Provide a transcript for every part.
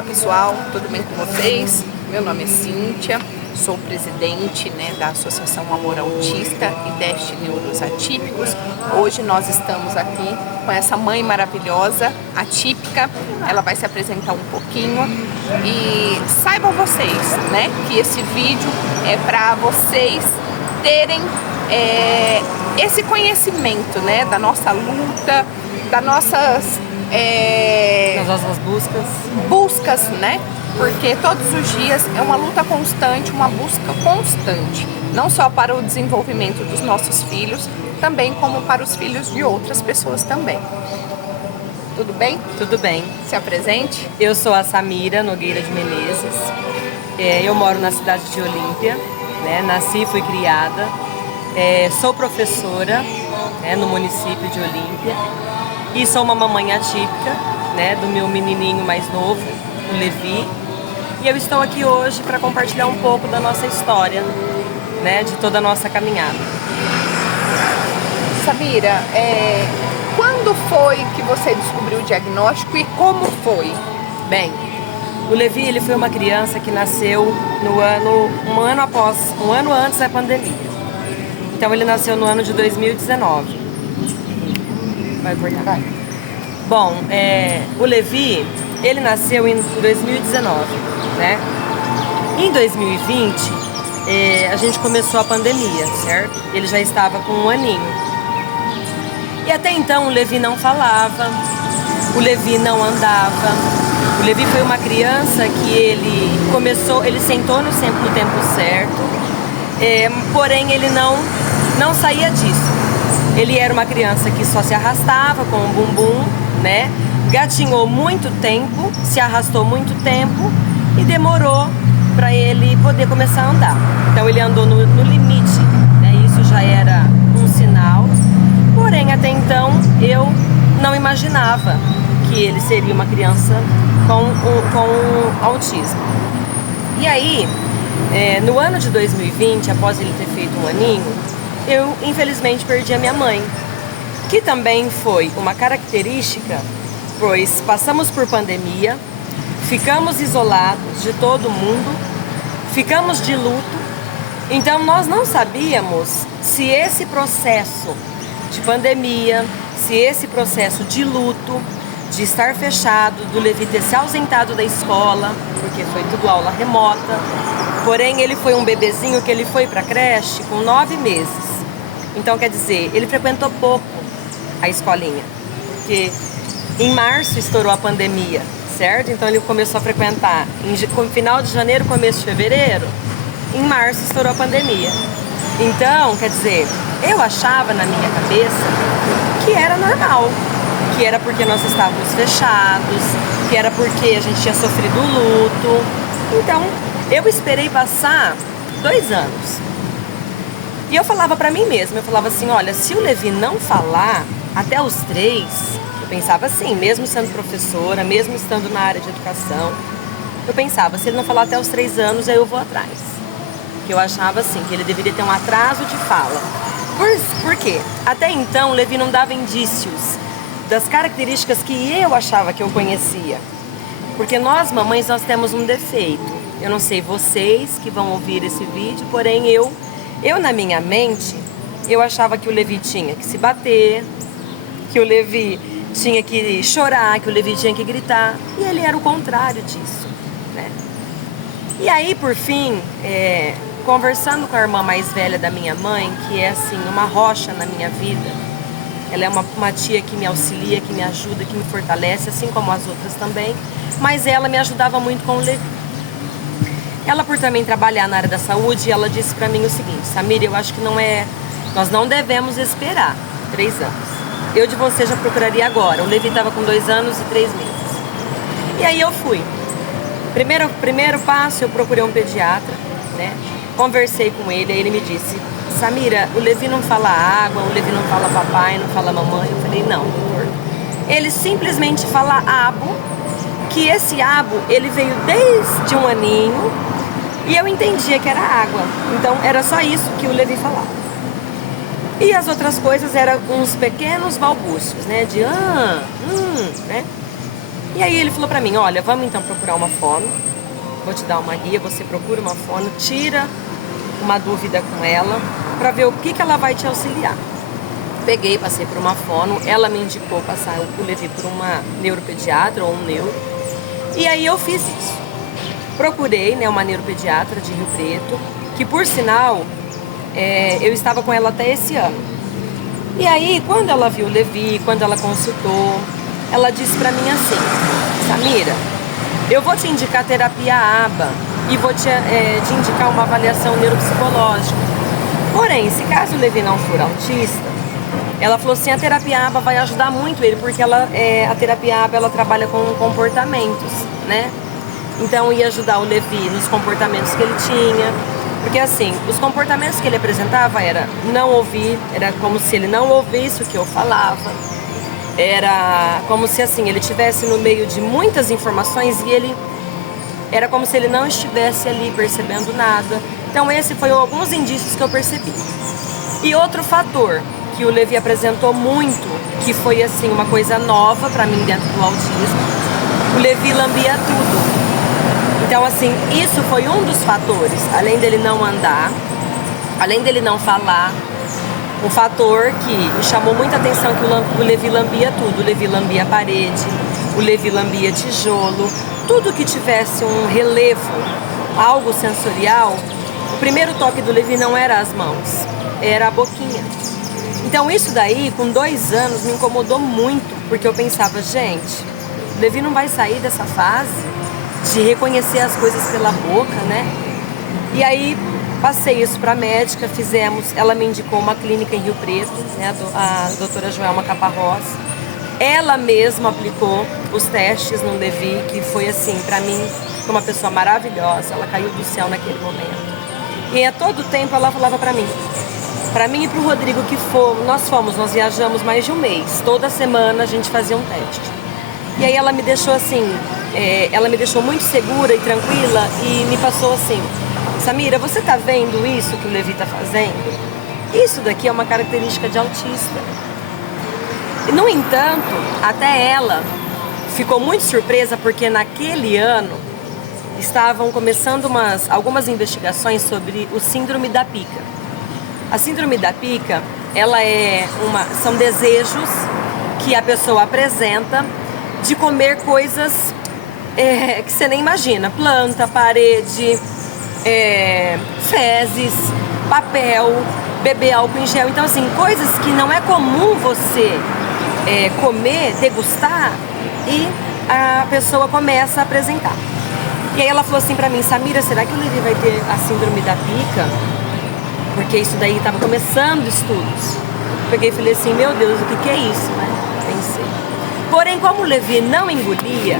Olá pessoal, tudo bem com vocês? Meu nome é Cíntia, sou presidente da Associação Amor Autista e Teste Neuros Atípicos. Hoje nós estamos aqui com essa mãe maravilhosa, atípica. Ela vai se apresentar um pouquinho e saibam vocês, que esse vídeo é para vocês terem esse conhecimento, da nossa luta, das nossas buscas, porque todos os dias é uma luta constante, uma busca constante, não só para o desenvolvimento dos nossos filhos, também como para os filhos de outras pessoas também. Tudo bem? Tudo bem. Se apresente. Eu sou a Samira Nogueira de Menezes, eu moro na cidade de Olímpia, nasci e fui criada, sou professora no município de Olímpia e sou uma mamãe atípica do meu menininho mais novo, o Levi. E eu estou aqui hoje para compartilhar um pouco da nossa história, de toda a nossa caminhada. Samira, quando foi que você descobriu o diagnóstico e como foi? Bem, o Levi ele foi uma criança que nasceu um ano antes da pandemia. Então ele nasceu no ano de 2019. Vai cortar? Vai. Bom, o Levi, ele nasceu em 2019, Em 2020, a gente começou a pandemia, certo? Ele já estava com um aninho. E até então o Levi não falava, o Levi não andava. O Levi foi uma criança que ele sentou no tempo certo, porém ele não saía disso. Ele era uma criança que só se arrastava com o bumbum, gatinhou muito tempo, se arrastou muito tempo e demorou para ele poder começar a andar. Então ele andou no limite, Isso já era um sinal. Porém, até então, eu não imaginava que ele seria uma criança com autismo. E aí, no ano de 2020, após ele ter feito um aninho, eu infelizmente perdi a minha mãe, que também foi uma característica, pois passamos por pandemia, ficamos isolados de todo mundo, ficamos de luto, então nós não sabíamos se esse processo de pandemia, se esse processo de luto, de estar fechado, do Levi ter se ausentado da escola, porque foi tudo aula remota, porém ele foi um bebezinho que ele foi para a creche com 9 meses. Então, quer dizer, ele frequentou pouco a escolinha, porque em março estourou a pandemia, certo? Então ele começou a frequentar no final de janeiro, começo de fevereiro, em março estourou a pandemia. Então, quer dizer, eu achava na minha cabeça que era normal, que era porque nós estávamos fechados, que era porque a gente tinha sofrido luto. Então, eu esperei passar 2 anos. E eu falava pra mim mesma, eu falava assim, olha, se o Levi não falar até os 3, eu pensava assim, mesmo sendo professora, mesmo estando na área de educação, eu pensava, se ele não falar até os 3 anos, aí eu vou atrás. Porque eu achava assim, que ele deveria ter um atraso de fala. Por quê? Até então, o Levi não dava indícios das características que eu achava que eu conhecia. Porque nós, mamães, nós temos um defeito. Eu não sei vocês que vão ouvir esse vídeo, porém eu na minha mente, eu achava que o Levi tinha que se bater, que o Levi tinha que chorar, que o Levi tinha que gritar. E ele era o contrário disso, E aí, por fim, conversando com a irmã mais velha da minha mãe, que é assim, uma rocha na minha vida, ela é uma tia que me auxilia, que me ajuda, que me fortalece, assim como as outras também, mas ela me ajudava muito com o Levi. Ela, por também trabalhar na área da saúde, ela disse pra mim o seguinte, Samira, eu acho que nós não devemos esperar 3 anos. Eu de você já procuraria agora. O Levi estava com 2 anos e 3 meses. E aí eu fui. Primeiro passo, eu procurei um pediatra, Conversei com ele, aí ele me disse, Samira, o Levi não fala água, o Levi não fala papai, não fala mamãe. Eu falei, não, doutor. Ele simplesmente fala abo, que esse abo, ele veio desde um aninho, e eu entendia que era água. Então, era só isso que o Levi falava. E as outras coisas eram uns pequenos balbúcios, de E aí ele falou pra mim, olha, vamos então procurar uma fono, vou te dar uma guia, você procura uma fono, tira uma dúvida com ela pra ver o que ela vai te auxiliar. Peguei, passei por uma fono, ela me indicou passar o Levi por uma neuropediatra ou um neuro, e aí eu fiz isso. Procurei, né, uma neuropediatra de Rio Preto, que por sinal, eu estava com ela até esse ano. E aí, quando ela viu o Levi, quando ela consultou, ela disse pra mim assim, Samira, eu vou te indicar terapia ABA e vou te indicar uma avaliação neuropsicológica. Porém, se caso o Levi não for autista, ela falou assim, a terapia ABA vai ajudar muito ele, porque a terapia ABA ela trabalha com comportamentos, né? Então ia ajudar o Levi nos comportamentos que ele tinha. Porque assim, os comportamentos que ele apresentava era não ouvir, era como se ele não ouvisse o que eu falava. Era como se assim, ele estivesse no meio de muitas informações e ele era como se ele não estivesse ali percebendo nada. Então esses foram alguns indícios que eu percebi. E outro fator que o Levi apresentou muito, que foi assim uma coisa nova para mim dentro do autismo, o Levi lambia tudo. Então assim, isso foi um dos fatores, além dele não andar, além dele não falar, um fator que me chamou muita atenção que o Levi lambia tudo. O Levi lambia a parede, o Levi lambia tijolo, tudo que tivesse um relevo, algo sensorial. O primeiro toque do Levi não era as mãos, era a boquinha. Então isso daí, com 2 anos, me incomodou muito, porque eu pensava, gente, o Levi não vai sair dessa fase de reconhecer as coisas pela boca, né? E aí passei isso para a médica, ela me indicou uma clínica em Rio Preto, né? A doutora Joelma Caparrós. Ela mesma aplicou os testes no Levi, que foi assim, para mim, uma pessoa maravilhosa, ela caiu do céu naquele momento. E a todo tempo ela falava para mim e para o Rodrigo que nós viajamos mais de um mês, toda semana a gente fazia um teste. E aí ela me deixou assim, ela me deixou muito segura e tranquila e me passou assim, Samira, você tá vendo isso que o Levi tá fazendo? Isso daqui é uma característica de autista. E, no entanto, até ela ficou muito surpresa porque naquele ano estavam começando algumas investigações sobre o síndrome da pica. A síndrome da pica, são desejos que a pessoa apresenta de comer coisas que você nem imagina. Planta, parede, fezes, papel, beber álcool em gel. Então, assim, coisas que não é comum você comer, degustar, e a pessoa começa a apresentar. E aí ela falou assim pra mim, Samira, será que o Levi vai ter a síndrome da pica? Porque isso daí estava começando estudos. Peguei e falei assim, meu Deus, o que é isso, né? Pensei. Porém, como o Levi não engolia,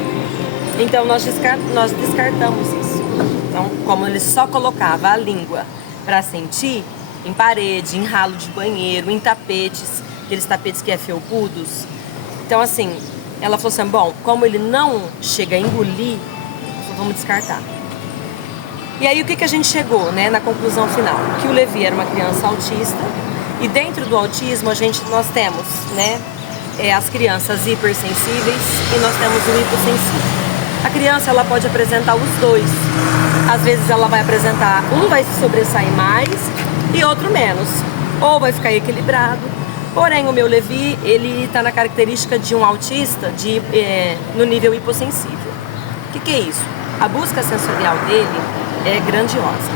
então nós descartamos isso. Então, como ele só colocava a língua para sentir, em parede, em ralo de banheiro, em tapetes, aqueles tapetes que é felpudos. Então, assim, ela falou assim, bom, como ele não chega a engolir, vamos descartar. E aí o que a gente chegou, né, na conclusão final? Que o Levi era uma criança autista e dentro do autismo nós temos, né, as crianças hipersensíveis e nós temos o hipossensível. A criança ela pode apresentar os dois. Às vezes ela vai apresentar, um vai se sobressair mais e outro menos. Ou vai ficar equilibrado. Porém o meu Levi, ele está na característica de um autista no nível hipossensível. O que é isso? A busca sensorial dele é grandiosa.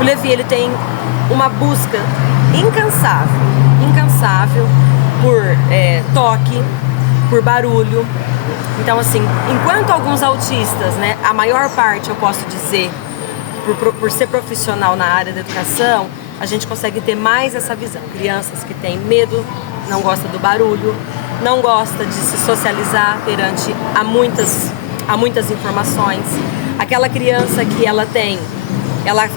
O Levi ele tem uma busca incansável por toque, por barulho. Então assim, enquanto alguns autistas, né, a maior parte eu posso dizer, por ser profissional na área da educação, a gente consegue ter mais essa visão. Crianças que têm medo, não gostam do barulho, não gostam de se socializar perante a muitas informações. Aquela criança que ela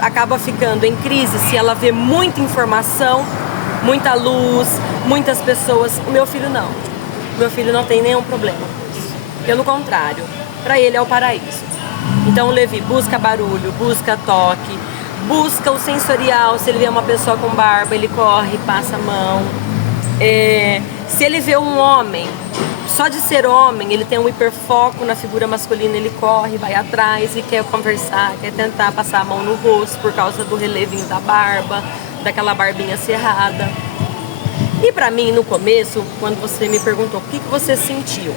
acaba ficando em crise se ela vê muita informação, muita luz, muitas pessoas. O meu filho não. O meu filho não tem nenhum problema com isso. Pelo contrário, para ele é o paraíso. Então o Levi busca barulho, busca toque, busca o sensorial. Se ele vê uma pessoa com barba, ele corre, passa a mão. Se ele vê um homem Só de ser homem, ele tem um hiperfoco na figura masculina, ele corre, vai atrás e quer conversar, quer tentar passar a mão no rosto por causa do relevinho da barba, daquela barbinha cerrada. E pra mim, no começo, quando você me perguntou o que você sentiu,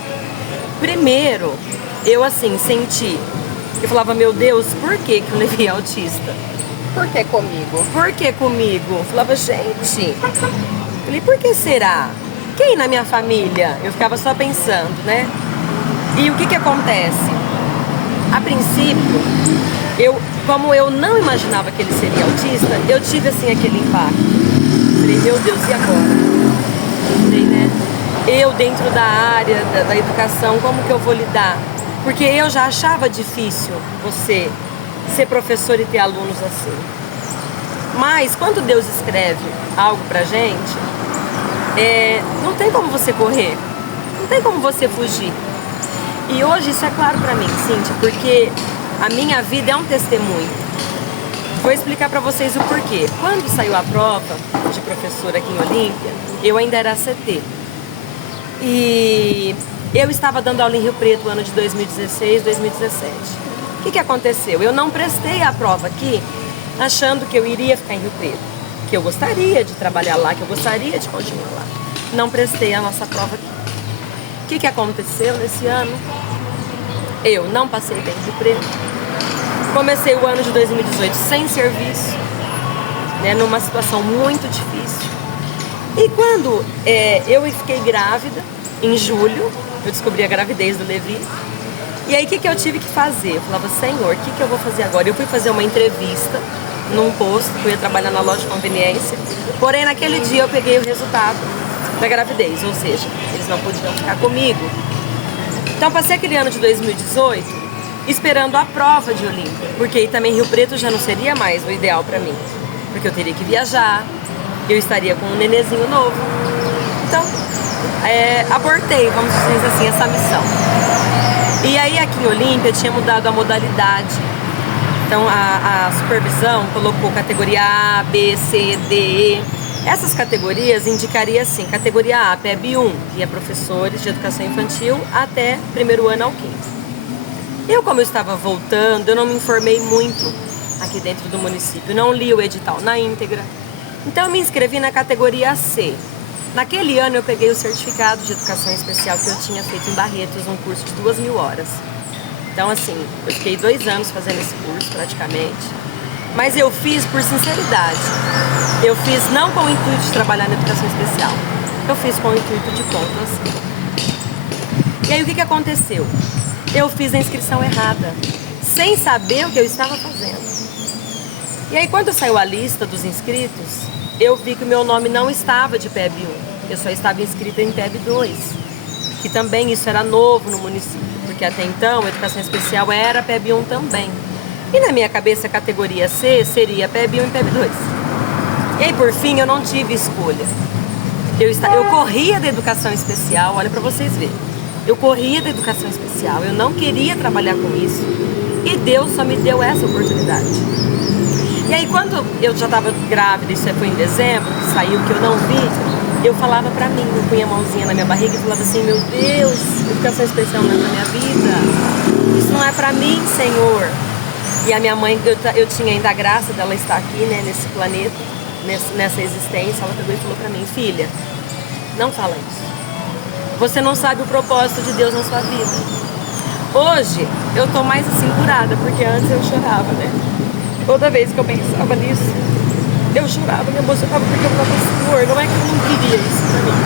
primeiro, eu assim, senti, eu falava, meu Deus, por que o Levi é autista? Por que comigo? Por que comigo? Eu falava, gente, falei, por que será? Quem na minha família? Eu ficava só pensando, né? E o que acontece? A princípio, como eu não imaginava que ele seria autista, eu tive assim aquele impacto. Falei, meu Deus, e agora? Falei, né? Eu dentro da área da educação, como que eu vou lidar? Porque eu já achava difícil você ser professor e ter alunos assim. Mas quando Deus escreve algo pra gente, não tem como você correr, não tem como você fugir. E hoje isso é claro pra mim, Cíntia, porque a minha vida é um testemunho. Vou explicar pra vocês o porquê. Quando saiu a prova de professora aqui em Olímpia, eu ainda era CT. E eu estava dando aula em Rio Preto no ano de 2016, 2017. O que aconteceu? Eu não prestei a prova aqui achando que eu iria ficar em Rio Preto, que eu gostaria de trabalhar lá, que eu gostaria de continuar lá. Não prestei a nossa prova aqui. O que aconteceu nesse ano? Eu não passei bem em Rio Preto. Comecei o ano de 2018 sem serviço, né, numa situação muito difícil. E quando eu fiquei grávida, em julho, eu descobri a gravidez do Levi. E aí o que eu tive que fazer? Eu falava, Senhor, o que eu vou fazer agora? Eu fui fazer uma entrevista num posto, que eu ia trabalhar na loja de conveniência. Porém, naquele dia eu peguei o resultado da gravidez, ou seja, eles não podiam ficar comigo. Então passei aquele ano de 2018 esperando a prova de Olímpia, porque aí também Rio Preto já não seria mais o ideal para mim, porque eu teria que viajar, eu estaria com um nenenzinho novo. Então, abortei, vamos dizer assim, essa missão. E aí aqui em Olímpia tinha mudado a modalidade. Então a supervisão colocou categoria A, B, C, D, E. Essas categorias indicaria assim, categoria A, PEB 1, que é professores de educação infantil até primeiro ano ao quinto. Como eu estava voltando, eu não me informei muito aqui dentro do município, não li o edital na íntegra. Então eu me inscrevi na categoria C. Naquele ano eu peguei o certificado de educação especial que eu tinha feito em Barretos, um curso de 2.000 horas. Então assim, eu fiquei 2 anos fazendo esse curso praticamente, mas eu fiz por sinceridade. Eu fiz não com o intuito de trabalhar na educação especial, eu fiz com o intuito de pontuação. E aí o que aconteceu? Eu fiz a inscrição errada, sem saber o que eu estava fazendo. E aí quando saiu a lista dos inscritos, eu vi que o meu nome não estava de PEB 1, eu só estava inscrita em PEB 2, que também isso era novo no município, porque até então a educação especial era PEB 1 também. E na minha cabeça a categoria C seria PEB 1 e PEB 2. E aí por fim eu não tive escolha. Eu corria da educação especial, olha para vocês verem. Eu corria da educação especial, eu não queria trabalhar com isso. E Deus só me deu essa oportunidade. E aí quando eu já estava grávida, isso foi em dezembro, que saiu, que eu não vi, eu falava pra mim, eu punha a mãozinha na minha barriga e falava assim, meu Deus, educação especial não é pra minha vida, isso não é pra mim, Senhor. E a minha mãe, eu tinha ainda a graça dela estar aqui, né, nesse planeta, nessa existência, ela pegou e falou pra mim, filha, não fala isso. Você não sabe o propósito de Deus na sua vida. Hoje, eu tô mais assim curada, porque antes eu chorava, né? Toda vez que eu pensava nisso, eu chorava, me emocionava, porque eu falava, Senhor, não é que eu não queria isso pra mim.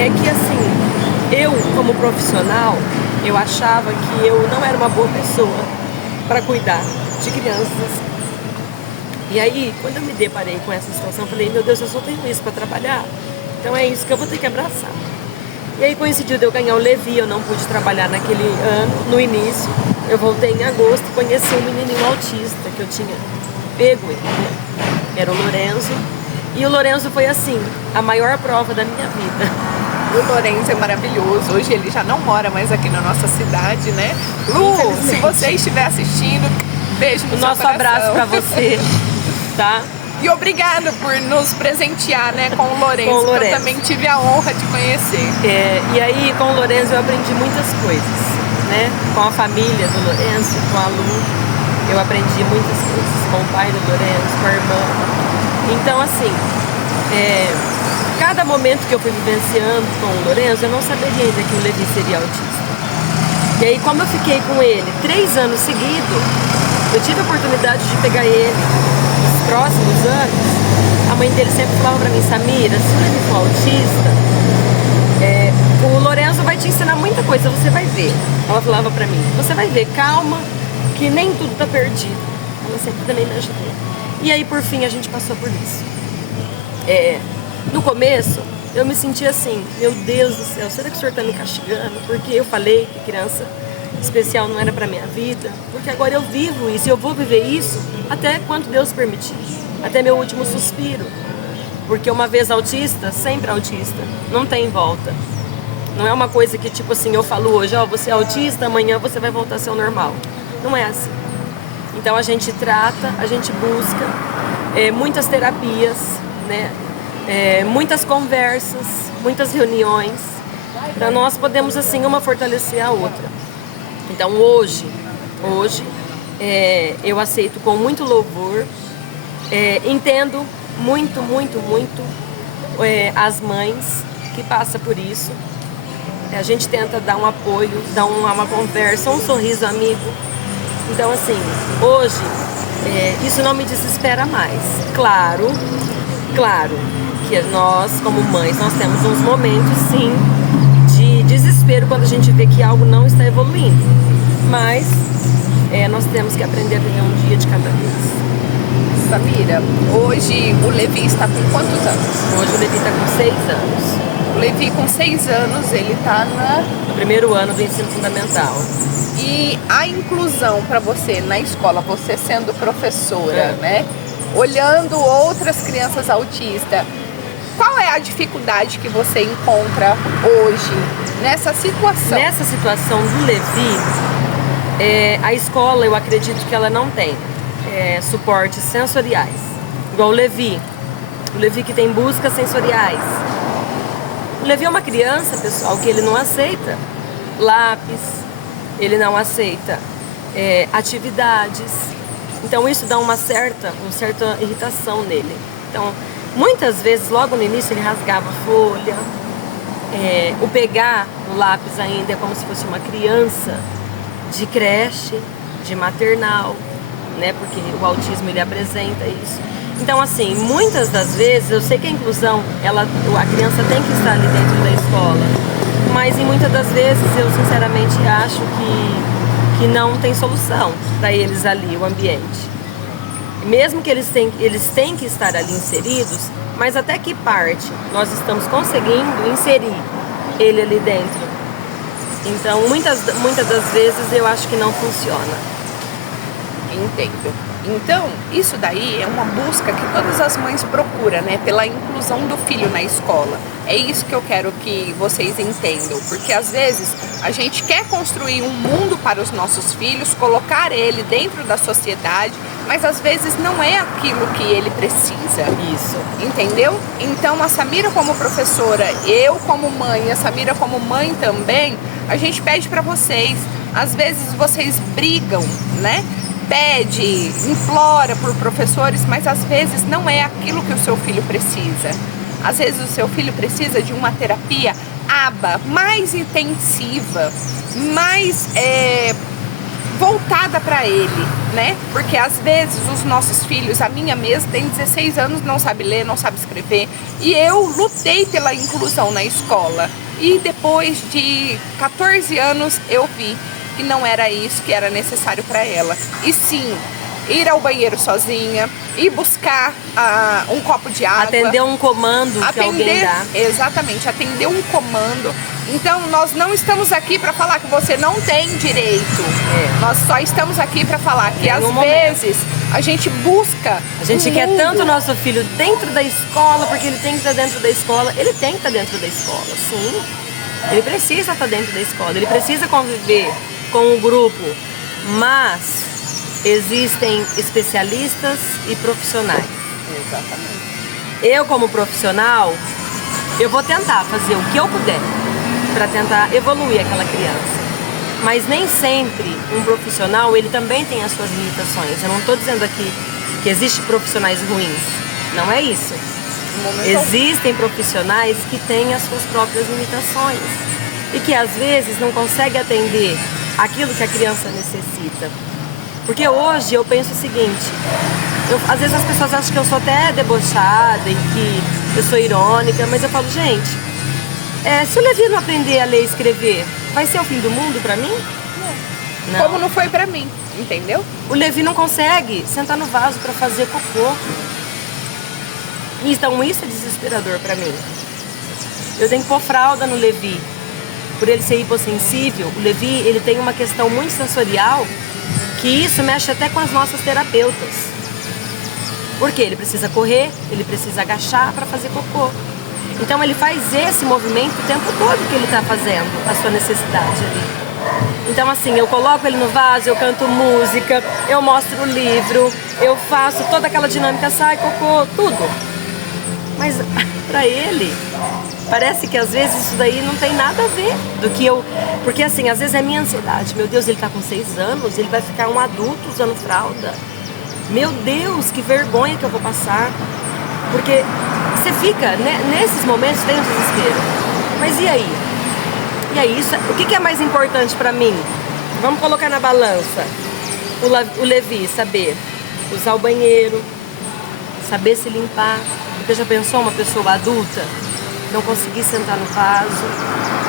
É que assim, eu como profissional, eu achava que eu não era uma boa pessoa para cuidar de crianças assim. E aí, quando eu me deparei com essa situação, eu falei, meu Deus, eu só tenho isso para trabalhar. Então é isso que eu vou ter que abraçar. E aí coincidiu de eu ganhar o Levi, eu não pude trabalhar naquele ano, no início. Eu voltei em agosto e conheci um menininho autista que eu tinha pego ele, né? Era o Lorenzo. E o Lorenzo foi assim, a maior prova da minha vida. O Lorenzo é maravilhoso, hoje ele já não mora mais aqui na nossa cidade, né? Lu, se você estiver assistindo, beijo no o nosso seu abraço pra você, tá? E obrigada por nos presentear, né, com o Lourenço, Com o Lourenço. que eu também tive a honra de conhecer. E aí, com o Lourenço, eu aprendi muitas coisas, né? Com a família do Lourenço, com a Lu, eu aprendi muitas coisas. Com o pai do Lourenço, com a irmã. Então, assim, cada momento que eu fui vivenciando com o Lourenço, eu não saberia ainda que o Levi seria autista. E aí, como eu fiquei com ele 3 anos seguidos, eu tive a oportunidade de pegar ele nos próximos anos. A mãe dele sempre falava pra mim: Samira, se o Levi for autista, o Lourenço vai te ensinar muita coisa, você vai ver. Ela falava pra mim: você vai ver, calma, que nem tudo tá perdido. Ela sempre também me ajudou. E aí, por fim, a gente passou por isso. No começo, eu me sentia assim: meu Deus do céu, será que o senhor tá me castigando? Porque eu falei que criança especial não era pra minha vida. Porque agora eu vivo isso e eu vou viver isso até quanto Deus permitir. Até meu último suspiro. Porque uma vez autista, sempre autista. Não tem volta. Não é uma coisa que, tipo assim, eu falo hoje: ó, você é autista, amanhã você vai voltar a ser o normal. Não é assim. Então a gente trata, a gente busca muitas terapias, né? Muitas conversas, muitas reuniões, para nós podermos, assim, uma fortalecer a outra. Então hoje eu aceito com muito louvor, entendo muito as mães que passam por isso. A gente tenta dar um apoio, dar uma conversa, um sorriso amigo. Então, assim, hoje isso não me desespera mais. Claro que nós, como mães, nós temos uns momentos, sim, de desespero quando a gente vê que algo não está evoluindo. Mas nós temos que aprender a viver um dia de cada vez. Samira, hoje o Levi está com quantos anos? Hoje o Levi está com 6 anos. O Levi, com 6 anos, ele está no primeiro ano do ensino fundamental. E a inclusão para você na escola, você sendo professora, né? Olhando outras crianças autistas, qual é a dificuldade que você encontra hoje nessa situação? Nessa situação do Levi, a escola, eu acredito que ela não tem suportes sensoriais. Igual o Levi que tem buscas sensoriais. O Levi é uma criança, pessoal, que ele não aceita lápis, ele não aceita atividades. Então isso dá uma certa irritação nele. Então, muitas vezes, logo no início, ele rasgava a folha. O pegar o lápis ainda é como se fosse uma criança de creche, de maternal, né? Porque o autismo, ele apresenta isso. Então, assim, muitas das vezes, eu sei que a inclusão, a criança tem que estar ali dentro da escola, mas em muitas das vezes eu sinceramente acho que não tem solução para eles ali, o ambiente. Mesmo que eles têm que estar ali inseridos, mas até que parte nós estamos conseguindo inserir ele ali dentro. Então, muitas das vezes eu acho que não funciona. Entendo. Então, isso daí é uma busca que todas as mães procuram, né? Pela inclusão do filho na escola. É isso que eu quero que vocês entendam. Porque às vezes a gente quer construir um mundo para os nossos filhos, colocar ele dentro da sociedade, mas às vezes não é aquilo que ele precisa. Isso. Entendeu? Então a Samira como professora, eu como mãe, a Samira como mãe também, a gente pede para vocês. Às vezes vocês brigam, né? Pede, implora por professores, mas às vezes não é aquilo que o seu filho precisa. Às vezes o seu filho precisa de uma terapia mais intensiva, mais voltada para ele, né? Porque às vezes os nossos filhos, a minha mesma tem 16 anos, não sabe ler, não sabe escrever, e eu lutei pela inclusão na escola. E depois de 14 anos eu vi que não era isso que era necessário para ela. E sim, ir ao banheiro sozinha, ir buscar um copo de água. Atender um comando que alguém dá. Exatamente, atender um comando. Então, nós não estamos aqui para falar que você não tem direito. Nós só estamos aqui para falar que às vezes a gente busca. A gente quer tanto o nosso filho dentro da escola, porque ele tem que estar dentro da escola. Ele tem que estar dentro da escola, sim. Ele precisa estar dentro da escola, ele precisa conviver com o grupo, mas existem especialistas e profissionais. Exatamente. Eu, como profissional, eu vou tentar fazer o que eu puder para tentar evoluir aquela criança. Mas nem sempre um profissional, ele também tem as suas limitações. Eu não estou dizendo aqui que existem profissionais ruins. Não é isso. Existem profissionais que têm as suas próprias limitações e que às vezes não conseguem atender aquilo que a criança necessita. Porque hoje eu penso o seguinte, às vezes as pessoas acham que eu sou até debochada e que eu sou irônica, mas eu falo, gente, se o Levi não aprender a ler e escrever, vai ser o fim do mundo pra mim? Não. Como não foi pra mim, entendeu? O Levi não consegue sentar no vaso pra fazer cocô. Então isso é desesperador pra mim. Eu tenho que pôr fralda no Levi. Por ele ser hipossensível, o Levi, ele tem uma questão muito sensorial, que isso mexe até com as nossas terapeutas. Porque ele precisa correr, ele precisa agachar para fazer cocô. Então ele faz esse movimento o tempo todo que ele está fazendo, a sua necessidade ali. Então assim, eu coloco ele no vaso, eu canto música, eu mostro o livro, eu faço toda aquela dinâmica, sai, cocô, tudo. Mas para ele, parece que às vezes isso daí não tem nada a ver do que eu... Porque assim, às vezes é minha ansiedade. Meu Deus, ele tá com 6 anos, ele vai ficar um adulto usando fralda. Meu Deus, que vergonha que eu vou passar. Porque você fica, né, nesses momentos tem um desespero. Mas e aí? E aí, o que é mais importante pra mim? Vamos colocar na balança. O Levi saber usar o banheiro, saber se limpar. Porque já pensou uma pessoa adulta não conseguir sentar no vaso,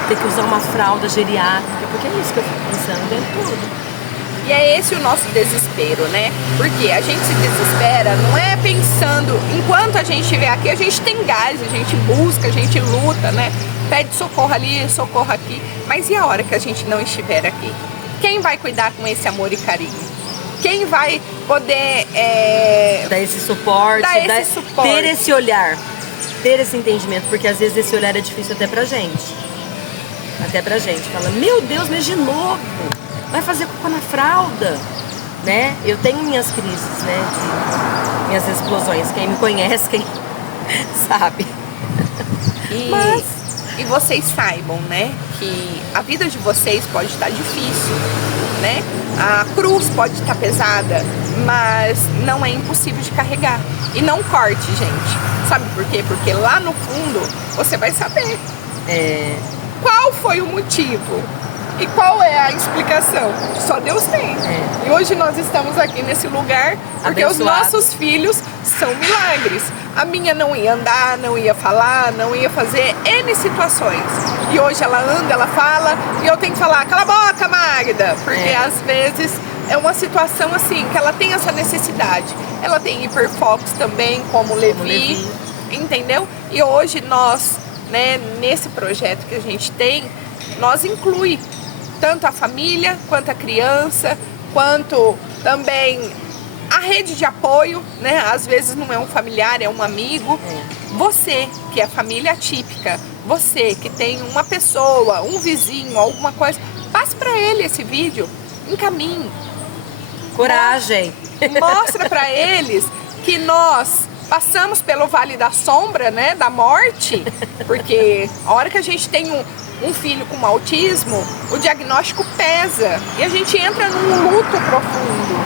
ter que usar uma fralda geriátrica, porque é isso que eu fico pensando dentro de tudo. E é esse o nosso desespero, né? Porque a gente se desespera, não é pensando, enquanto a gente estiver aqui, a gente tem gás, a gente busca, a gente luta, né? Pede socorro ali, socorro aqui, mas e a hora que a gente não estiver aqui? Quem vai cuidar com esse amor e carinho? Quem vai poder... dar esse suporte, ter esse olhar, ter esse entendimento, porque às vezes esse olhar é difícil até pra gente. Até pra gente. Fala, meu Deus, mas de novo, vai fazer cocô na fralda, né? Eu tenho minhas crises, né? Minhas explosões. Quem me conhece, quem sabe. E vocês saibam, né? Que a vida de vocês pode estar difícil, né? A cruz pode estar pesada, mas não é impossível de carregar. E não corte, gente. Sabe por quê? Porque lá no fundo você vai saber qual foi o motivo e qual é a explicação. Só Deus tem. E hoje nós estamos aqui nesse lugar porque os nossos filhos são milagres. A minha não ia andar, não ia falar, não ia fazer N situações. E hoje ela anda, ela fala, e eu tenho que falar, cala a boca, Magda! Porque às vezes é uma situação assim, que ela tem essa necessidade. Ela tem hiperfocos também, como o Levi, entendeu? E hoje nós, né, nesse projeto que a gente tem, nós inclui tanto a família, quanto a criança, quanto também a rede de apoio, né? Às vezes não é um familiar, é um amigo. Você, que é família atípica, você que tem uma pessoa, um vizinho, alguma coisa, passe para ele esse vídeo, encaminhe. Coragem. Mostra para eles que nós passamos pelo vale da sombra, né? Da morte, porque a hora que a gente tem um filho com autismo, o diagnóstico pesa e a gente entra num luto profundo.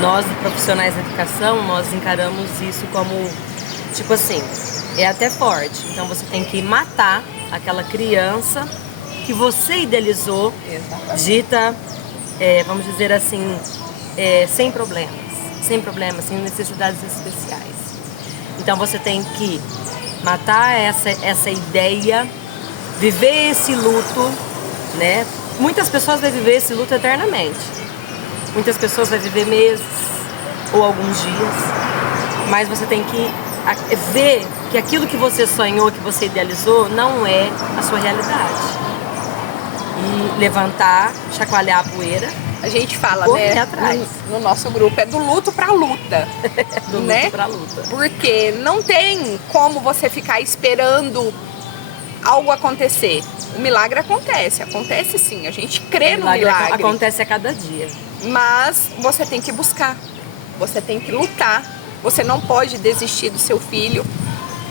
Nós profissionais da educação, nós encaramos isso como, tipo assim, é até forte. Então você tem que matar aquela criança que você idealizou, dita, vamos dizer assim, sem problemas, sem necessidades especiais. Então você tem que matar essa ideia, viver esse luto, né? Muitas pessoas vão viver esse luto eternamente. Muitas pessoas vão viver meses ou alguns dias, mas você tem que ver que aquilo que você sonhou, que você idealizou, não é a sua realidade. E levantar, chacoalhar a poeira. A gente fala, correr né, atrás. No nosso grupo, é do luto pra luta. Do né? luto pra luta. Porque não tem como você ficar esperando algo acontecer. O milagre acontece sim, a gente crê no milagre. Acontece a cada dia. Mas você tem que buscar, você tem que lutar, Você não pode desistir do seu filho.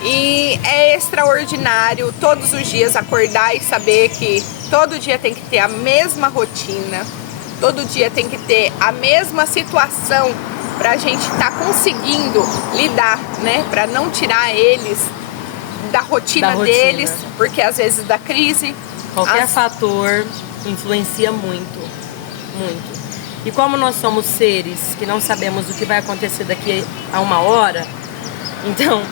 E é extraordinário todos os dias acordar e saber que todo dia tem que ter a mesma rotina, todo dia tem que ter a mesma situação para a gente estar conseguindo lidar, né? Para não tirar eles da rotina deles, porque às vezes da crise. Qualquer fator influencia muito, muito. E como nós somos seres que não sabemos o que vai acontecer daqui a uma hora, então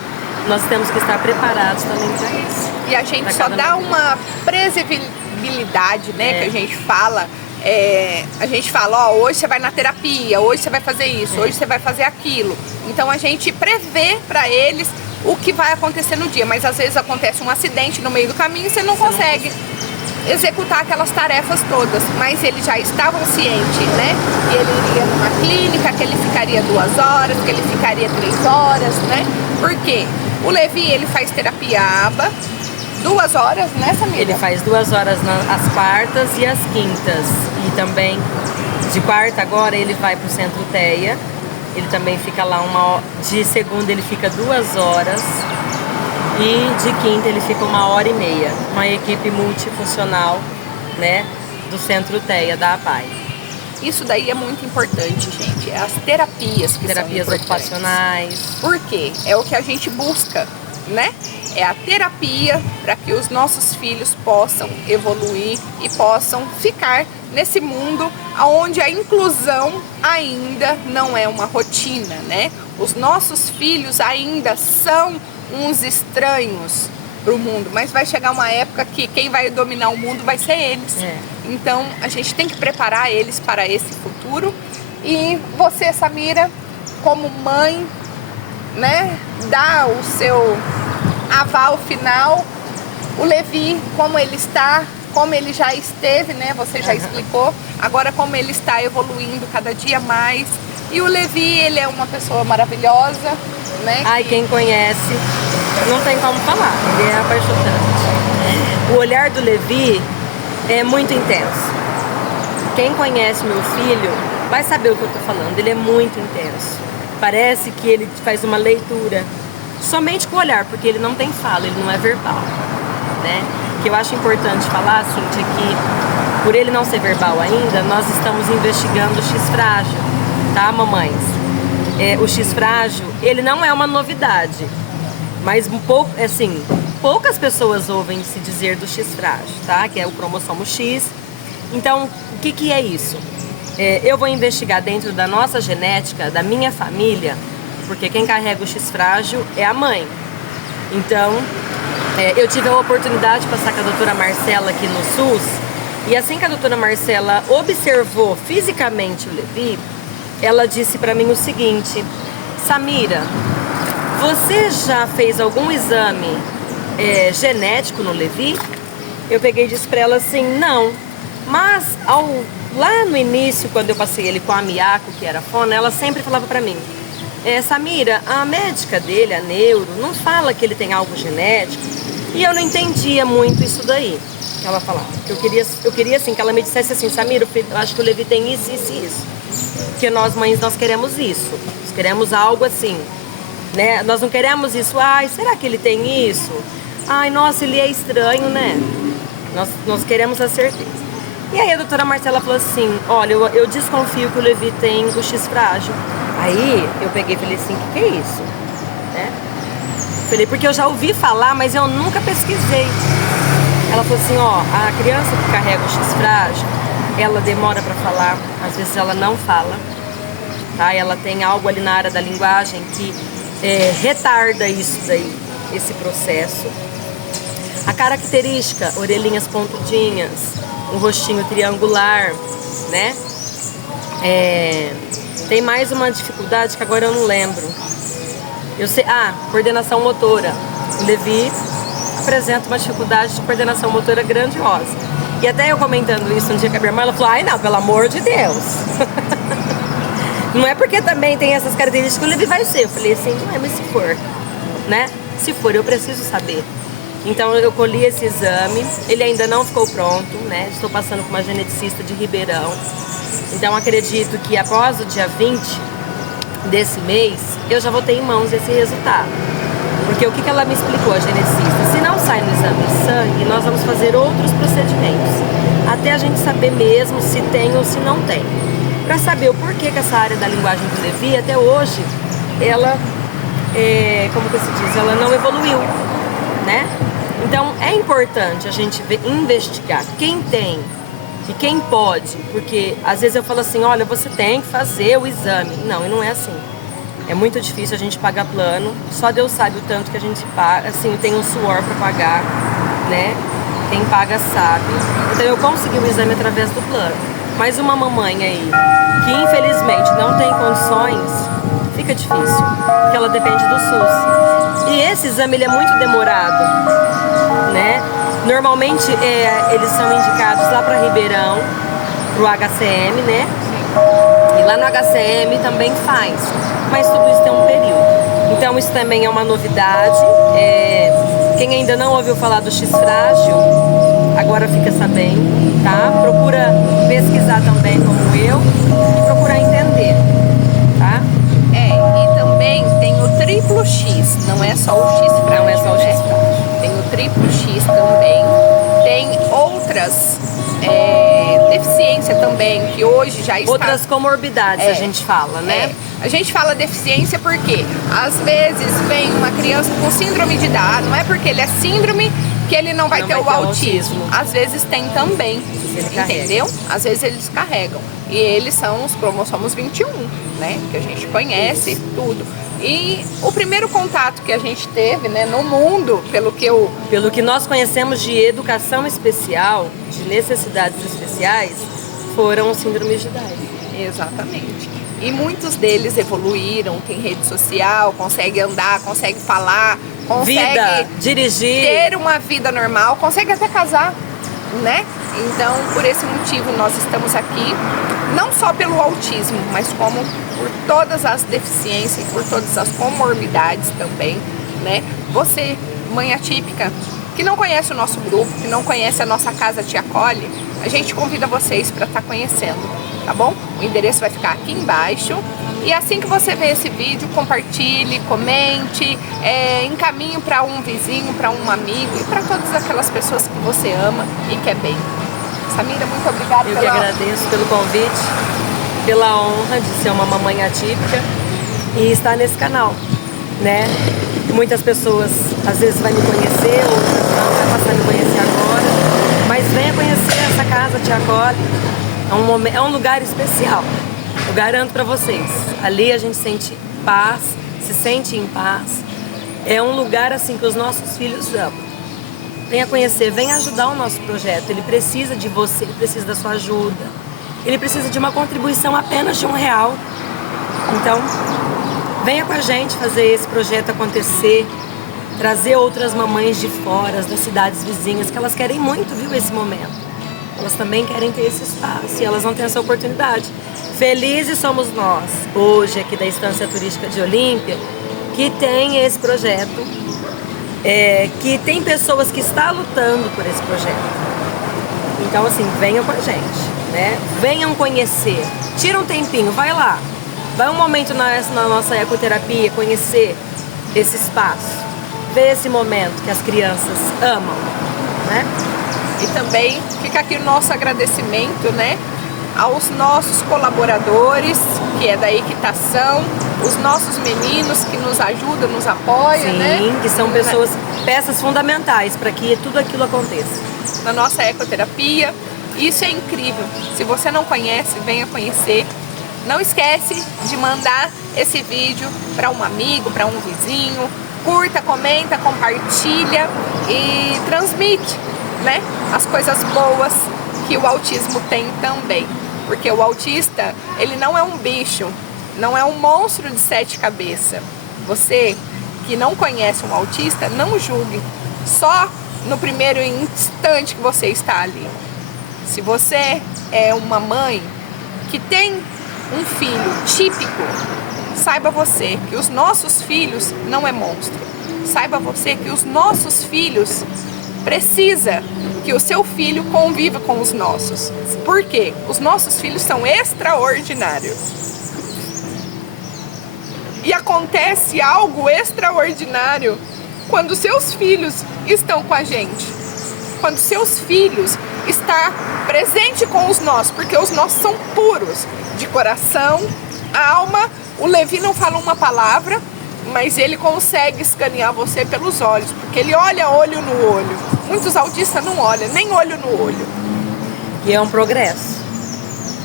nós temos que estar preparados também para isso. E a gente só dá uma previsibilidade, né? Que a gente fala. A gente fala, ó, hoje você vai na terapia, hoje você vai fazer isso, hoje você vai fazer aquilo. Então a gente prevê para eles o que vai acontecer no dia, mas às vezes acontece um acidente no meio do caminho e você não consegue executar aquelas tarefas todas, mas eles já estavam cientes, né? Que ele iria numa clínica, que ele ficaria 2 horas, que ele ficaria 3 horas, né? Por quê? O Levi, ele faz terapia ABA, 2 horas, né, Samira? Ele faz 2 horas às quartas e às quintas. E também, de quarta agora, ele vai pro Centro TEA. Ele também fica lá de segunda ele fica 2 horas. E de quinta ele fica 1h30. Uma equipe multifuncional, né, do Centro TEA da APAI. Isso daí é muito importante, gente. As terapias que terapias são ocupacionais. Por quê? É o que a gente busca, né? É a terapia para que os nossos filhos possam evoluir e possam ficar nesse mundo onde a inclusão ainda não é uma rotina, né? Os nossos filhos ainda são uns estranhos para o mundo, mas vai chegar uma época que quem vai dominar o mundo vai ser eles. Então a gente tem que preparar eles para esse futuro. E você, Samira, como mãe, né, dá o seu aval final. O Levi, como ele está, como ele já esteve, né? Você já explicou. Agora como ele está evoluindo cada dia mais. E o Levi, ele é uma pessoa maravilhosa, né? Ai, quem conhece, não tem como falar. Ele é apaixonante. O olhar do Levi é muito intenso. Quem conhece meu filho vai saber o que eu tô falando. Ele é muito intenso. Parece que ele faz uma leitura somente com o olhar, porque ele não tem fala, ele não é verbal, né? Que eu acho importante falar, Cíntia, que por ele não ser verbal ainda, nós estamos investigando o X-frágil, tá, mamães? O X-frágil, ele não é uma novidade, mas poucas pessoas ouvem se dizer do X-frágil, tá? Que é o cromossomo X. Então, o que é isso? Eu vou investigar dentro da nossa genética, da minha família, porque quem carrega o X-frágil é a mãe. Então, eu tive a oportunidade de passar com a doutora Marcela aqui no SUS, e assim que a doutora Marcela observou fisicamente o Levi, ela disse para mim o seguinte: Samira, você já fez algum exame genético no Levi? Eu peguei e disse para ela assim, não. Mas lá no início, quando eu passei ele com a Miyako, que era fono, ela sempre falava para mim, Samira, a médica dele, a neuro, não fala que ele tem algo genético. E eu não entendia muito isso daí que ela falava. Eu queria assim, que ela me dissesse assim, Samira, eu acho que o Levi tem isso, isso e isso. Porque nós mães, nós queremos isso. Nós queremos algo assim, né? Nós não queremos isso, ai, será que ele tem isso? Ai, nossa, ele é estranho, né? Nós queremos a certeza. E aí a doutora Marcela falou assim, olha, eu desconfio que o Levi tem o X-frágil. Aí eu peguei e falei assim, o que é isso? Né? Falei, porque eu já ouvi falar, mas eu nunca pesquisei. Ela falou assim, ó, a criança que carrega o X-frágil, ela demora para falar, às vezes ela não fala, tá? Ela tem algo ali na área da linguagem que retarda isso daí, esse processo. A característica, orelhinhas pontudinhas, um rostinho triangular, né? Tem mais uma dificuldade que agora eu não lembro. Eu sei, coordenação motora. O Levi apresenta uma dificuldade de coordenação motora grandiosa. E até eu comentando isso um dia com a minha irmã, ela falou, ai não, pelo amor de Deus. Não é porque também tem essas características que o Levi vai ser. Eu falei assim, não é, mas se for, né? Se for, eu preciso saber. Então eu colhi esse exame, ele ainda não ficou pronto, né? Estou passando com uma geneticista de Ribeirão. Então acredito que após o dia 20, desse mês, eu já vou ter em mãos esse resultado. Porque o que ela me explicou, a geneticista? Se não sai no exame de sangue, nós vamos fazer outros procedimentos, até a gente saber mesmo se tem ou se não tem. Para saber o porquê que essa área da linguagem do Levi, até hoje, ela, como que se diz, ela não evoluiu, né? Então é importante a gente investigar quem tem e quem pode, porque às vezes eu falo assim, olha, você tem que fazer o exame. Não, e não é assim. É muito difícil a gente pagar plano, só Deus sabe o tanto que a gente paga, assim, tem um suor para pagar, né? Quem paga sabe. Então eu consegui o exame através do plano. Mas uma mamãe aí, que infelizmente não tem condições, fica difícil, porque ela depende do SUS. E esse exame ele é muito demorado, né? Normalmente eles são indicados lá para Ribeirão, pro HCM, né? E lá no HCM também faz, mas tudo isso tem um período. Então isso também é uma novidade. Quem ainda não ouviu falar do X-frágil, agora fica sabendo, tá? Procura pesquisar também como eu e procurar entender, tá? E também tem o triplo X, não é só o X-frágil. Não é só o X-frágil. Tem o triplo X também. Tem outras deficiência também, que hoje já está... Outras comorbidades a gente fala, né? A gente fala deficiência porque às vezes vem uma criança com síndrome de Down, não é porque ele é síndrome que ele não vai ter o autismo. Às vezes tem também, entendeu? Às vezes eles carregam. E eles são os cromossomos 21, né? Que a gente conhece, tudo. E o primeiro contato que a gente teve, né, no mundo, pelo que nós conhecemos de educação especial, de necessidades especiais, foram os síndromes de Down. Exatamente. E muitos deles evoluíram, tem rede social, consegue andar, consegue falar, consegue dirigir, ter uma vida normal, consegue até casar, né? Então, por esse motivo, nós estamos aqui, não só pelo autismo, mas como por todas as deficiências, por todas as comorbidades também, né? Você, mãe atípica, que não conhece o nosso grupo, que não conhece a nossa Casa Te Acolhe, a gente convida vocês para estar conhecendo, tá bom? O endereço vai ficar aqui embaixo. E assim que você ver esse vídeo, compartilhe, comente, encaminhe para um vizinho, para um amigo e para todas aquelas pessoas que você ama e quer bem. Samira, muito obrigada. Eu que agradeço pelo convite, pela honra de ser uma mamãe atípica e estar nesse canal, né? Muitas pessoas às vezes vão me conhecer, outras não, vai passar a me conhecer agora, mas venha conhecer essa Casa Te Acolhe. É um lugar especial, eu garanto para vocês. Ali a gente sente paz, se sente em paz. É um lugar assim que os nossos filhos amam. Venha conhecer, venha ajudar o nosso projeto. Ele precisa de você, ele precisa da sua ajuda. Ele precisa de uma contribuição apenas de R$1. Então, venha com a gente fazer esse projeto acontecer. Trazer outras mamães de fora, das cidades vizinhas, que elas querem muito, viu, esse momento. Elas também querem ter esse espaço e elas não têm essa oportunidade. Felizes somos nós, hoje aqui da Estância Turística de Olímpia, que tem esse projeto, que tem pessoas que estão lutando por esse projeto. Então, assim, venham com a gente, né? Venham conhecer, tira um tempinho, vai lá. Vai um momento na nossa ecoterapia, conhecer esse espaço. Ver esse momento que as crianças amam, né? E também fica aqui o nosso agradecimento, né, aos nossos colaboradores, que é da equitação, os nossos meninos que nos ajudam, nos apoiam, né? Sim, que são pessoas, peças fundamentais para que tudo aquilo aconteça. Na nossa ecoterapia, isso é incrível. Se você não conhece, venha conhecer. Não esquece de mandar esse vídeo para um amigo, para um vizinho. Curta, comenta, compartilha e transmite, né, as coisas boas que o autismo tem também. Porque o autista, ele não é um bicho, não é um monstro de 7 cabeças. Você que não conhece um autista, não julgue só no primeiro instante que você está ali. Se você é uma mãe que tem um filho típico, saiba você que os nossos filhos não é monstro. Saiba você que os nossos filhos precisa que o seu filho conviva com os nossos. Por quê? Os nossos filhos são extraordinários. E acontece algo extraordinário quando seus filhos estão com a gente. Quando seus filhos estão presentes com os nossos, porque os nossos são puros, de coração, alma. O Levi não fala uma palavra, mas ele consegue escanear você pelos olhos, porque ele olha olho no olho. Muitos autistas não olham, nem olho no olho. E é um progresso.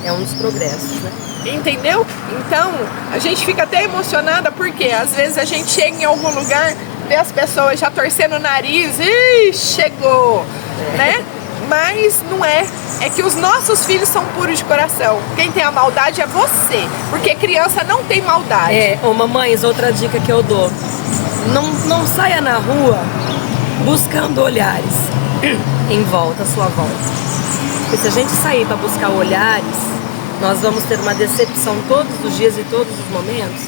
É um dos progressos, né? Entendeu? Então, a gente fica até emocionada, porque às vezes a gente chega em algum lugar, vê as pessoas já torcendo o nariz, ih, chegou, né? Mas não é. É que os nossos filhos são puros de coração. Quem tem a maldade é você, porque criança não tem maldade. Ô mamães, outra dica que eu dou. Não saia na rua buscando olhares em volta, à sua volta. Porque se a gente sair para buscar olhares, nós vamos ter uma decepção todos os dias e todos os momentos.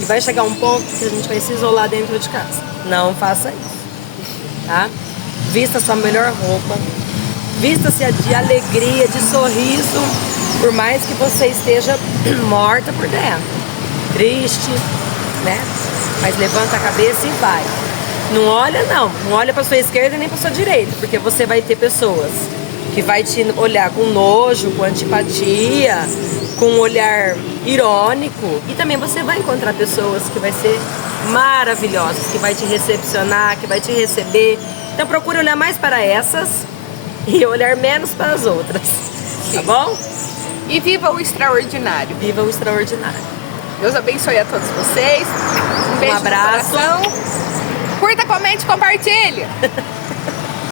E vai chegar um ponto que a gente vai se isolar dentro de casa. Não faça isso, tá? Vista a sua melhor roupa. Vista-se de alegria, de sorriso, por mais que você esteja morta por dentro. Triste, né? Mas levanta a cabeça e vai. Não olha não olha para sua esquerda nem para sua direita, porque você vai ter pessoas que vai te olhar com nojo, com antipatia, com um olhar irônico. E também você vai encontrar pessoas que vai ser maravilhosas, que vai te recepcionar, que vai te receber. Então procure olhar mais para essas e olhar menos para as outras. Tá bom? E viva o extraordinário. Viva o extraordinário. Deus abençoe a todos vocês. Um beijo abraço. no coração. Curta, comente, compartilhe.